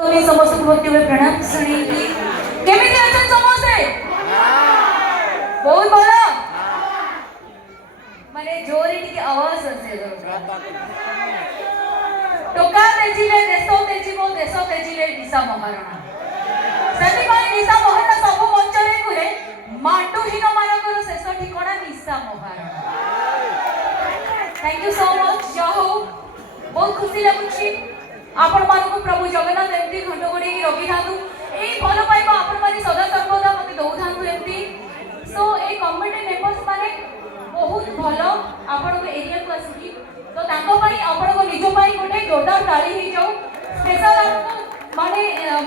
तो समस्त को भक्ति में प्रणाम शुणेगी केमिति अछन समस्ते बहुत भलो माने जोरे टिके आवाज आसे टोका तेजिले देश तेजिले निशा महारणा सेति कोइ निशा महारणा सब मंचरे कुरे माटुहीन मानकर शेष ठिकाना निशा Maharana. Thank you so much जाहो बहुत खुशी लगुची आपण मानक प्रभु जगन्नाथ एमती घंट गोड़े रखी था यही भल पाइबा आपण माने सदा सर्वदा मते दौ था एमती सो ए कमिटी मेंबर्स माने बहुत भल आपण को एरिया को आसी तो ताको पई आपण को निजो पई गोटे जोरदार ताली ही जाऊ स्पेशल आपको माने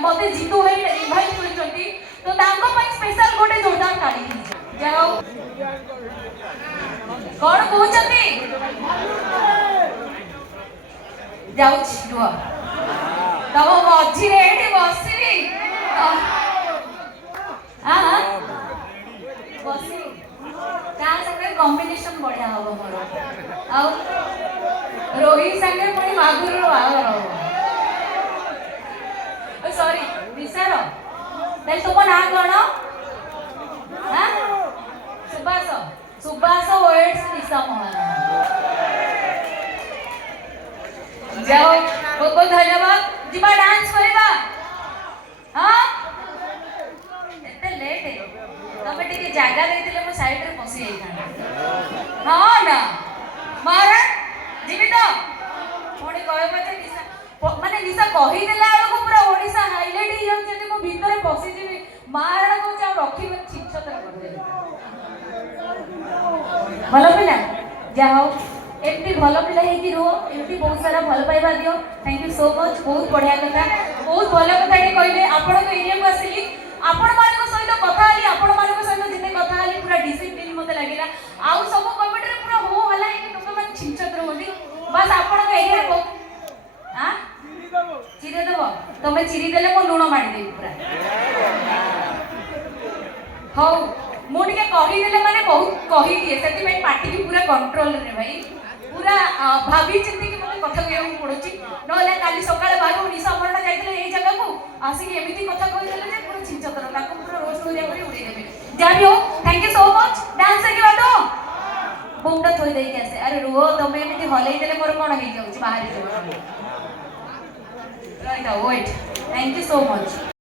मते जीतू है इनवाइट करचंती तो ताको पई स्पेशल गोटे जोरदार ताली ही जाओ कोन कहउचंती जाउछ रुआ तब मझी रे एठी बसिबी हां बसी ता संगे कॉम्बिनेशन बढ़िया हो मोर आ रोहित संगे पुणी मागुर बागर हो सॉरी विसार देल तुम ना कोन हां सुभाष सुभाष वर्ड्स निशा महाराणा जाओ बहुत बहुत धन्यवाद जिबा डांस करबा हां एते लेट है तबे टिके जागा देतिले मो साइड रे पसी जाई हां ना मारा जिबी तो पुणी कहबा जे निशा माने निशा कहि देला को पूरा ओडिसा हाइलाइट ही जाउ जे मो भीतर पसी जिबी मारा को जा रखी में छिछतर कर दे भलो पिला जाओ एमती भल पिला है रो एमती बहुत सारा भल पाइबा दियो थैंक यू सो मच बहुत बढ़िया कथा बहुत भल कथा टे कहले आपण को एरिया को आसिली आपण मान को सहित कथा आली आपण मान को सहित जिते कथा आली पूरा डिसिप्लिन मते लागिला आउ सब कमिटी रे पूरा हो हला है लोक मन छिनछत्र होली बस आपण को एरिया को हां चिरे देबो तमे चिरी देले मो लूण माडी देबी पूरा हो मो टिके कहि देले माने बहुत कहि दिए सेति में पार्टी की पूरा कंट्रोल रे भाई पूरा भाभी चिंती की मते कथा कहू पड़ुची नले काली सकाळे बाबू निशा मरणा जाइतले एई जगह को आसी के एमिति कथा कहि देले जे पूरा छिंचतर ताको पूरा रोस्ट हो जाय करी उड़ी देबे जा भी हो thank you so much dance के बातो बुमटा थोई देई के आसे अरे रुओ तमे एमिति हलई देले मोर कोन हे जाउची बाहर जाउ right wait thank you so much.